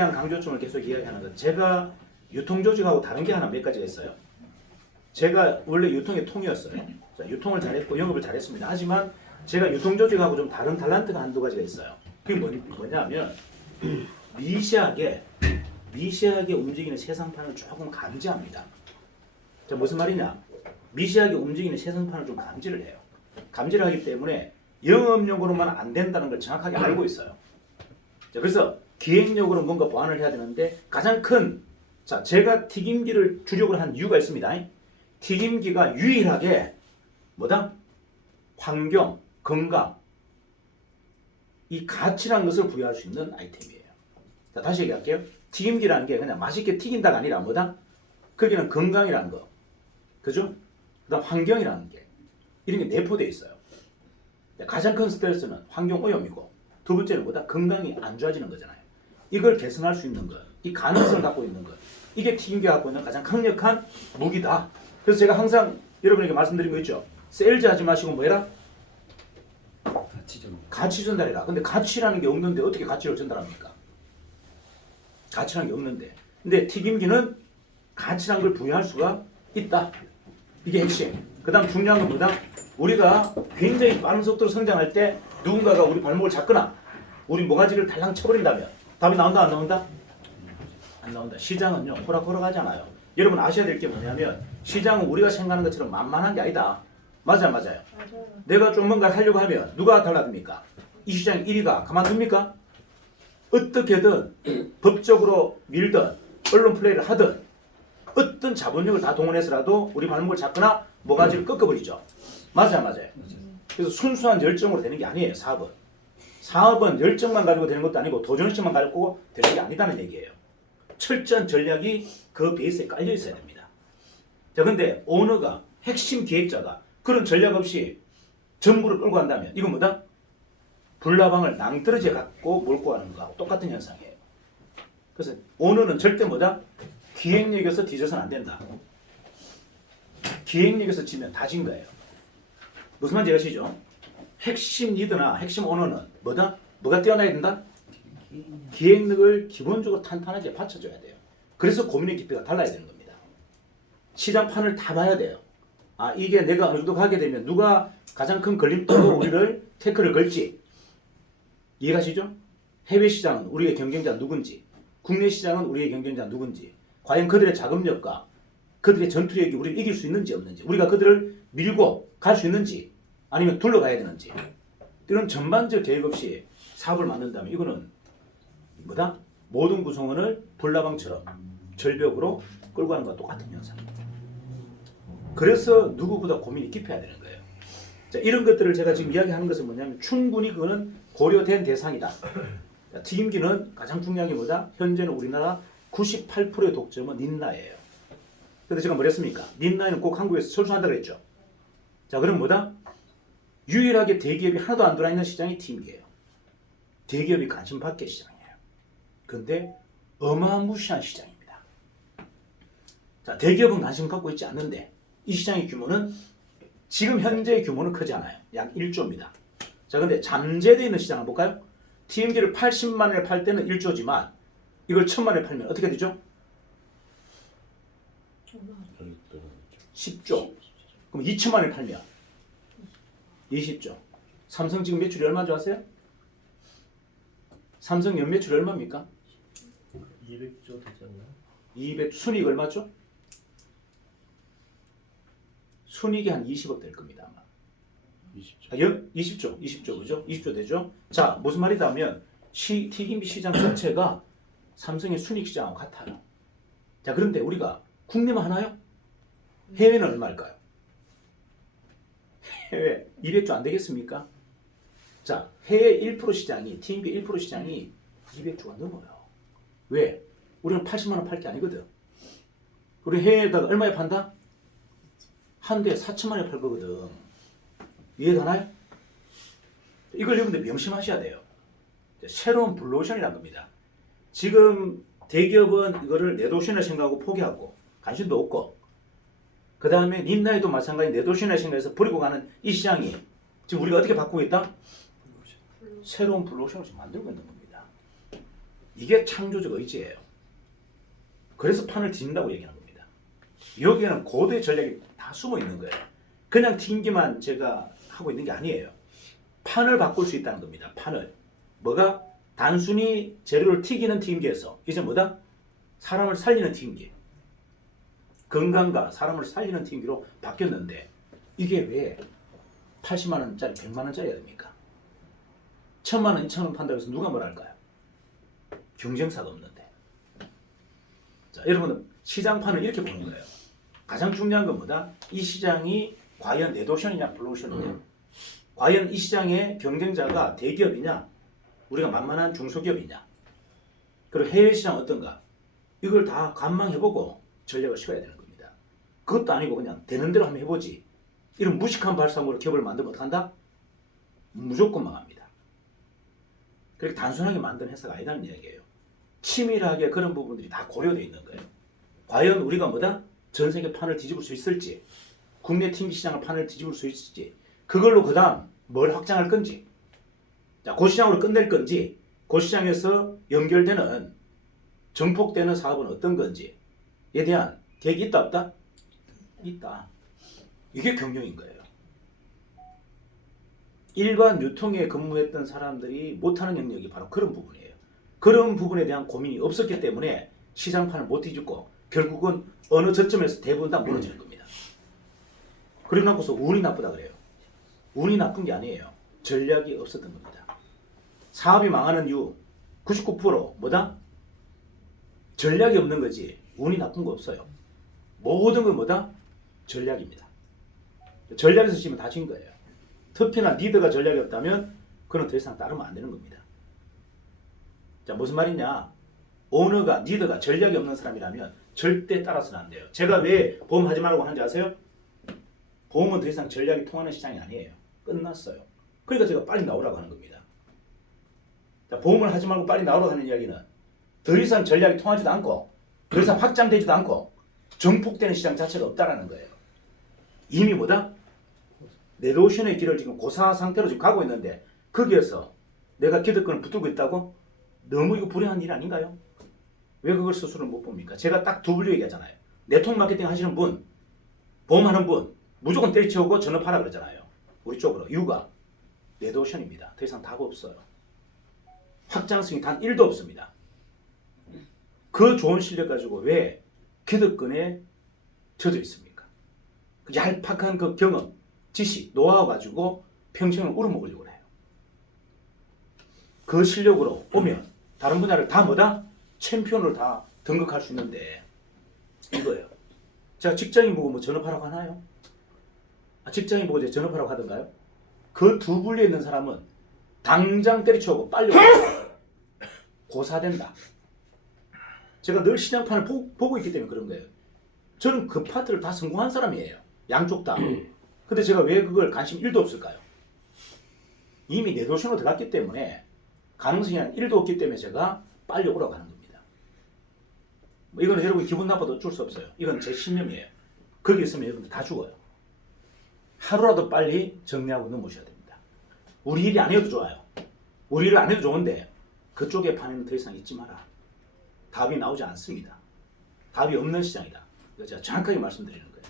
대한 강조점을 계속 이야기하는 것. 제가 유통조직하고 다른 게 하나 몇 가지가 있어요. 제가 원래 유통의 통이었어요. 자, 유통을 잘했고 영업을 잘했습니다. 하지만 제가 유통조직하고 좀 다른 달란트가 한두 가지가 있어요. 그게 뭐냐면 미세하게 움직이는 세상판을 조금 감지합니다. 자, 무슨 말이냐? 미세하게 움직이는 세상판을 좀 감지를 해요. 감지를 하기 때문에 영업용으로만 안 된다는 걸 정확하게 알고 있어요. 자, 그래서 기획력으로 뭔가 보완을 해야 되는데 가장 큰, 자, 제가 튀김기를 주력으로 한 이유가 있습니다. 튀김기가 유일하게 뭐다? 환경, 건강, 이 가치라는 것을 부여할 수 있는 아이템이에요. 자, 다시 얘기할게요. 튀김기라는 게 그냥 맛있게 튀긴다가 아니라 뭐다? 거기는 건강이라는 거, 그죠? 그 다음 환경이라는 게 이런 게 내포되어 있어요. 가장 큰 스트레스는 환경 오염이고 두 번째는 뭐다? 건강이 안 좋아지는 거잖아요. 이걸 개선할 수 있는 것, 이 가능성을 갖고 있는 것, 이게 튀김기가 갖고 있는 가장 강력한 무기다. 그래서 제가 항상 여러분에게 말씀드린 거 있죠. 세일즈 하지 마시고 뭐 해라? 가치 전달해라. 근데 가치라는 게 없는데 어떻게 가치를 전달합니까? 가치라는 게 없는데. 근데 튀김기는 가치라는 걸 부여할 수가 있다. 이게 핵심. 그 다음 중요한 건 뭐다? 우리가 굉장히 빠른 속도로 성장할 때 누군가가 우리 발목을 잡거나 우리 모가지를 달랑 쳐버린다면 답이 나온다 안 나온다? 안 나온다. 시장은요 호락호락 하잖아요. 여러분 아셔야 될 게 뭐냐면 시장은 우리가 생각하는 것처럼 만만한 게 아니다. 맞아요. 내가 좀 뭔가 하려고 하면 누가 달라듭니까? 이 시장 1위가 가만둡니까? 어떻게든 법적으로 밀든 언론 플레이를 하든 어떤 자본력을 다 동원해서라도 우리 발목을 잡거나 모가지를 꺾어버리죠. 맞아요. 그래서 순수한 열정으로 되는 게 아니에요. 사업은 열정만 가지고 되는 것도 아니고 도전심만 가지고 되는 게 아니다는 얘기예요. 철저한 전략이 그 베이스에 깔려 있어야 됩니다. 자, 근데 오너가 핵심 기획자가 그런 전략 없이 전부를 끌고 간다면 이건 뭐다? 불나방을 낭떠러지에 갖고 몰고 가는 거하고 똑같은 현상이에요. 그래서 오너는 절대 뭐다? 기획력에서 뒤져서는 안 된다. 기획력에서 지면 다 진 거예요. 무슨 말인지 아시죠? 핵심 리더나 핵심 오너는 뭐다? 뭐가 뛰어나야 된다? 기획력을 기본적으로 탄탄하게 받쳐줘야 돼요. 그래서 고민의 깊이가 달라야 되는 겁니다. 시장판을 다 봐야 돼요. 아, 이게 내가 어느 정도 가게 되면 누가 가장 큰 걸림돌로 우리를 태클을 걸지 이해가시죠? 해외 시장은 우리의 경쟁자 누군지, 국내 시장은 우리의 경쟁자 누군지, 과연 그들의 자금력과 그들의 전투력이 우리를 이길 수 있는지 없는지, 우리가 그들을 밀고 갈 수 있는지 아니면 둘러가야 되는지, 이런 전반적 계획 없이 사업을 만든다면 이거는 뭐다? 모든 구성원을 불나방처럼 절벽으로 끌고 가는 것과 똑같은 현상입니다. 그래서 누구보다 고민이 깊어야 되는 거예요. 자, 이런 것들을 제가 지금 이야기하는 것은 뭐냐면 충분히 그거는 고려된 대상이다. 자, 튀김기는 가장 중요한 게 뭐다? 현재는 우리나라 98%의 독점은 닌나예요. 근데 제가 뭐랬습니까? 닌나이는 꼭 한국에서 철수한다고 했죠. 자, 그럼 뭐다? 유일하게 대기업이 하나도 안 들어있는 시장이 튀김기예요. 대기업이 관심 밖의 시장이에요. 근데 어마무시한 시장입니다. 자, 대기업은 관심 갖고 있지 않는데 이 시장의 규모는 지금 현재의 규모는 크지 않아요. 약 1조입니다. 자, 근데 잠재되어 있는 시장 한번 볼까요? 튀김기를 80만 원에 팔 때는 1조지만 이걸 1000만 원에 팔면 어떻게 되죠? 10조. 그럼 2천만 원에 팔면 20조. 삼성 지금 매출이 얼마인 줄 아세요? 삼성 연매출이 얼마입니까? 200조 되지 않나요? 200, 순이익 얼마죠? 순이익이 한 20억 될 겁니다. 아마. 20조. 20조 그죠? 20조 되죠? 자, 무슨 말이다 하면 튀김기 시장 자체가 삼성의 순이익 시장하고 같아요. 자, 그런데 우리가 국내만 하나요? 해외는 얼마일까요? 해외 200조 안 되겠습니까? 자, 해외 1% 시장이 튀김기 1% 시장이 200조가 넘어요. 왜? 우리는 80만 원 팔 게 아니거든. 우리 해외에다가 얼마에 판다? 한 대에 4천만 원에 팔 거거든. 이해가나요? 이걸 여러분들 명심하셔야 돼요. 새로운 블루오션이라는 겁니다. 지금 대기업은 이거를 내도시나 생각하고 포기하고 관심도 없고, 그 다음에 닌나이도 마찬가지 내도시나 생각해서 버리고 가는 이 시장이 지금 우리가 어떻게 바꾸고 있다? 새로운 블루오션을 지금 만들고 있는 겁니다. 이게 창조적 의지예요. 그래서 판을 뒤진다고 얘기하는 겁니다. 여기에는 고도의 전략이 다 숨어 있는 거예요. 그냥 튕기만 제가 하고 있는 게 아니에요. 판을 바꿀 수 있다는 겁니다. 판을. 뭐가? 단순히 재료를 튀기는 튀김기에서 이제 뭐다? 사람을 살리는 튀김기. 건강과 사람을 살리는 튀김기로 바뀌었는데 이게 왜 80만 원짜리 100만 원짜리가 됩니까? 1000만 원, 2000원 판다고 해서 누가 뭐라 할까요? 경쟁사가 없는데. 자, 여러분은 시장판을 이렇게 보는 거예요. 가장 중요한 건 뭐다? 이 시장이 과연 레도션이냐 블루오션이냐. 과연 이 시장의 경쟁자가 대기업이냐 우리가 만만한 중소기업이냐. 그리고 해외 시장 어떤가. 이걸 다 관망해보고 전략을 세워야 되는 겁니다. 그것도 아니고 그냥 되는 대로 한번 해보지. 이런 무식한 발상으로 기업을 만들면 어떡한다? 무조건 망합니다. 그렇게 단순하게 만든 회사가 아니라는 이야기예요. 치밀하게 그런 부분들이 다 고려되어 있는 거예요. 과연 우리가 뭐다? 전 세계 판을 뒤집을 수 있을지, 국내 팀 시장을 판을 뒤집을 수 있을지, 그걸로 그 다음 뭘 확장할 건지, 자, 그 시장으로 끝낼 건지, 그 시장에서 연결되는 정폭되는 사업은 어떤 건지에 대한 계획이 있다 없다? 있다. 이게 경영인 거예요. 일반 유통에 근무했던 사람들이 못하는 영역이 바로 그런 부분이에요. 그런 부분에 대한 고민이 없었기 때문에 시장판을 못 뒤집고 결국은 어느 저점에서 대부분 다 무너지는 겁니다. 그러고 나서 운이 나쁘다 그래요. 운이 나쁜 게 아니에요. 전략이 없었던 겁니다. 사업이 망하는 이유 99% 뭐다? 전략이 없는 거지 운이 나쁜 거 없어요. 모든 건 뭐다? 전략입니다. 전략에서 지면 다 진 거예요. 특히나 리더가 전략이 없다면 그는 더 이상 따르면 안 되는 겁니다. 자, 무슨 말이냐? 오너가 리더가 전략이 없는 사람이라면 절대 따라서는 안 돼요. 제가 왜 보험 하지 말라고 하는지 아세요? 보험은 더 이상 전략이 통하는 시장이 아니에요. 끝났어요. 그러니까 제가 빨리 나오라고 하는 겁니다. 자, 보험을 하지 말고 빨리 나오라고 하는 이야기는 더 이상 전략이 통하지도 않고 더 이상 확장되지도 않고 정폭되는 시장 자체가 없다라는 거예요. 이미 뭐다? 레도션의 길을 지금 고사 상태로 지금 가고 있는데 거기에서 내가 기득권을 붙들고 있다고? 너무 이거 불행한 일 아닌가요? 왜 그걸 스스로 못 봅니까? 제가 딱 두 분류 얘기하잖아요. 네트워크 마케팅 하시는 분, 보험하는 분 무조건 때려치우고 전업하라 그러잖아요. 우리 쪽으로. 이유가 레도션입니다. 더 이상 답 없어요. 확장성이 단 1도 없습니다. 그 좋은 실력 가지고 왜 기득권에 젖어 있습니까? 그 얄팍한 그 경험, 지식, 노하우 가지고 평생을 우러먹으려고 해요. 그 실력으로 오면 다른 분야를 다 뭐다? 챔피언으로 다 등극할 수 있는데 이거예요. 제가 직장인 보고 뭐 전업하라고 하나요? 직장인 보고 이제 전업하라고 하던가요? 그 두 분류에 있는 사람은 당장 때려치우고 빨리 고사된다. 제가 늘 시장판을 보고 있기 때문에 그런 거예요. 저는 그 파트를 다 성공한 사람이에요. 양쪽 다. 근데 제가 왜 그걸 관심 1도 없을까요? 이미 레도션으로 들어갔기 때문에 가능성이 한 1도 없기 때문에 제가 빨리 오라고 하는 겁니다. 뭐 이거는 여러분 기분 나빠도 어쩔 수 없어요. 이건 제 신념이에요. 거기 있으면 여러분들 다 죽어요. 하루라도 빨리 정리하고 넘으셔야 됩니다. 우리 일이 아니어도 좋아요. 우리 일 안 해도 좋은데 그쪽의 판에는 더 이상 있지 마라. 답이 나오지 않습니다. 답이 없는 시장이다. 제가 정확하게 말씀드리는 거예요.